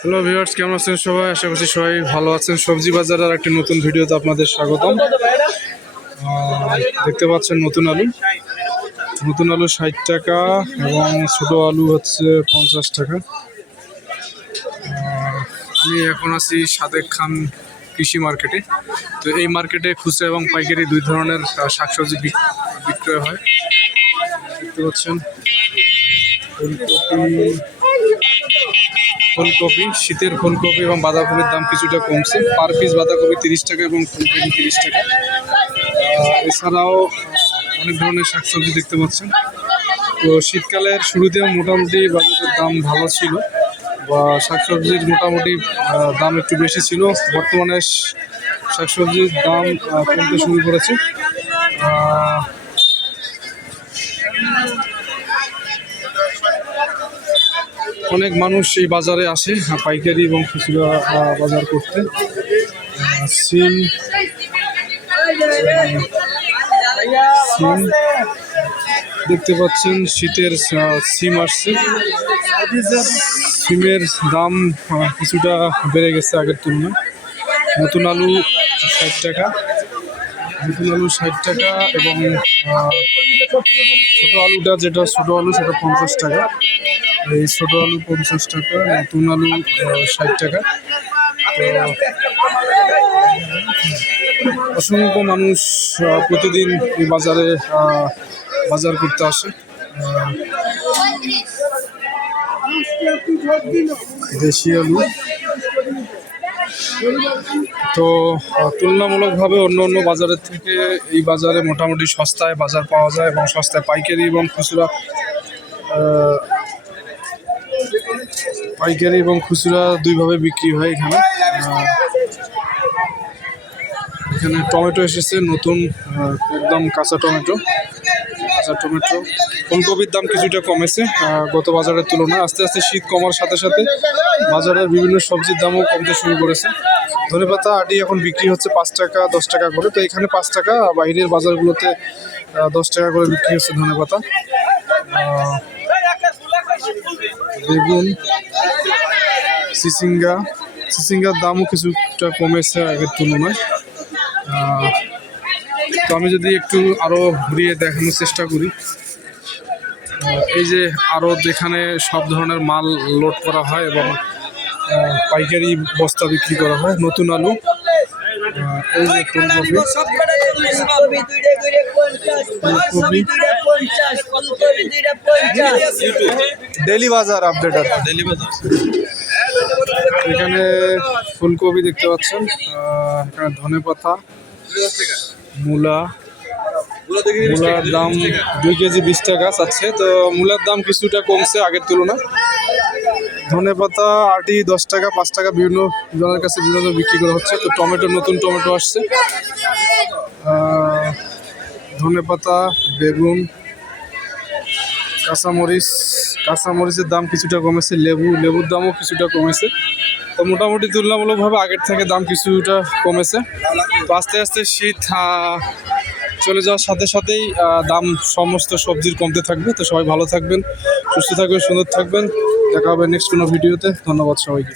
Hello viewers, কেমন আছেন সবাই? আশা করছি সবাই ভালো আছেন। সবজি বাজারের একটি নতুন ভিডিওতে আপনাদের স্বাগতম। দেখতে পাচ্ছেন নতুন আলু 60 টাকা এবং ছোট আলু হচ্ছে 50 টাকা। আমি এখন আছি সাদেক খান কৃষি মার্কেটে। তো এই মার্কেটে খুচরা এবং পাইকারি দুই ধরনের শাকসবজি বিক্রয় হয়। দেখতে পাচ্ছেন ফুলকপি, শীতের ফুলকপি এবং বাঁধাকপির দাম কিছুটা কমছে। পার পিস বাঁধাকপি 30 টাকা এবং ফুলকপি 30 টাকা। এছাড়াও অনেক ধরনের শাকসবজি দেখতে পাচ্ছেন। তো শীতকালের শুরুতেও মোটামুটি বাজারের দাম ভালো ছিল বা শাকসবজির মোটামুটি দাম একটু বেশি ছিল। বর্তমানে শাকসবজির দাম কমতে শুরু করেছে। অনেক মানুষ এই বাজারে আসে পাইকারি এবং খুচরা বাজার করতে। সিম দেখতে পাচ্ছেন, শীতের সিম আসছে। সিমের দাম কিছুটা বেড়ে গেছে আগের তুলনায়। নতুন আলু 60 টাকা, এবং ছোট আলুটা যেটা ছোট আলু সেটা 50 টাকা। এই ছোট আলু 50 টাকা, নতুন আলু 60 টাকা। অসংখ্য মানুষ প্রতিদিন এই বাজারে বাজার করতে আসে। দেশি আলু তো তুলনামূলকভাবে অন্য অন্য বাজারের থেকে এই বাজারে মোটামুটি সস্তায় বাজার পাওয়া যায় এবং সস্তায় পাইকারি এবং খুচরা দুইভাবে বিক্রি হয় এখানে। এখানে টমেটো এসেছে নতুন, একদম কাঁচা টমেটো। ফুলকপির দাম কিছুটা কমেছে গত বাজারের তুলনায়। আস্তে আস্তে শীত কমার সাথে সাথে বাজারের বিভিন্ন সবজির দামও কমতে শুরু করেছে। ধনেপাতা আটি এখন বিক্রি হচ্ছে 5 টাকা 10 টাকা করে। তো এখানে 5 টাকা, বাইরের বাজারগুলোতে 10 টাকা করে বিক্রি হচ্ছে ধনেপাতা। বেগুন, চিচিঙ্গার দামও কিছুটা কমেছে আগের তুলনায়। তো আমি যদি একটু আরো ঘুরিয়ে দেখানোর চেষ্টা করি, এই যে আরো এখানে সব ধরনের মাল লোড করা হয় এবং পাইকারি বস্তা বিক্রি করা হয়। নতুন আলু, এই যে ফুলকপি, ডেইলি বাজার আপডেট আছে। এখানে ফুলকপি দেখতে পাচ্ছেন, এখানে ধনেপাতা, মূলার দাম 2 কেজি 20 টাকা চাচ্ছে। তো মূলার দাম কিছুটা কমছে আগের তুলনায়। ধনেপাতা আটি 10 টাকা 5 টাকা বিভিন্ন জনের কাছে বিভিন্ন বিক্রি করা হচ্ছে। তো নতুন টমেটো আসছে। ধনেপাতা, বেগুন, কাঁচামরিচের দাম কিছুটা কমেছে। লেবুর দামও কিছুটা কমেছে। তো মোটামুটি তুলনামূলকভাবে আগের থেকে দাম কিছুটা কমেছে। তো আস্তে আস্তে শীত চলে যাওয়ার সাথে সাথেই দাম সমস্ত সবজির কমতে থাকবে। তো সবাই ভালো থাকবেন, সুস্থ থাকবেন, সুন্দর থাকবেন। দেখা হবে নেক্সট কোনো ভিডিওতে। ধন্যবাদ সবাইকে।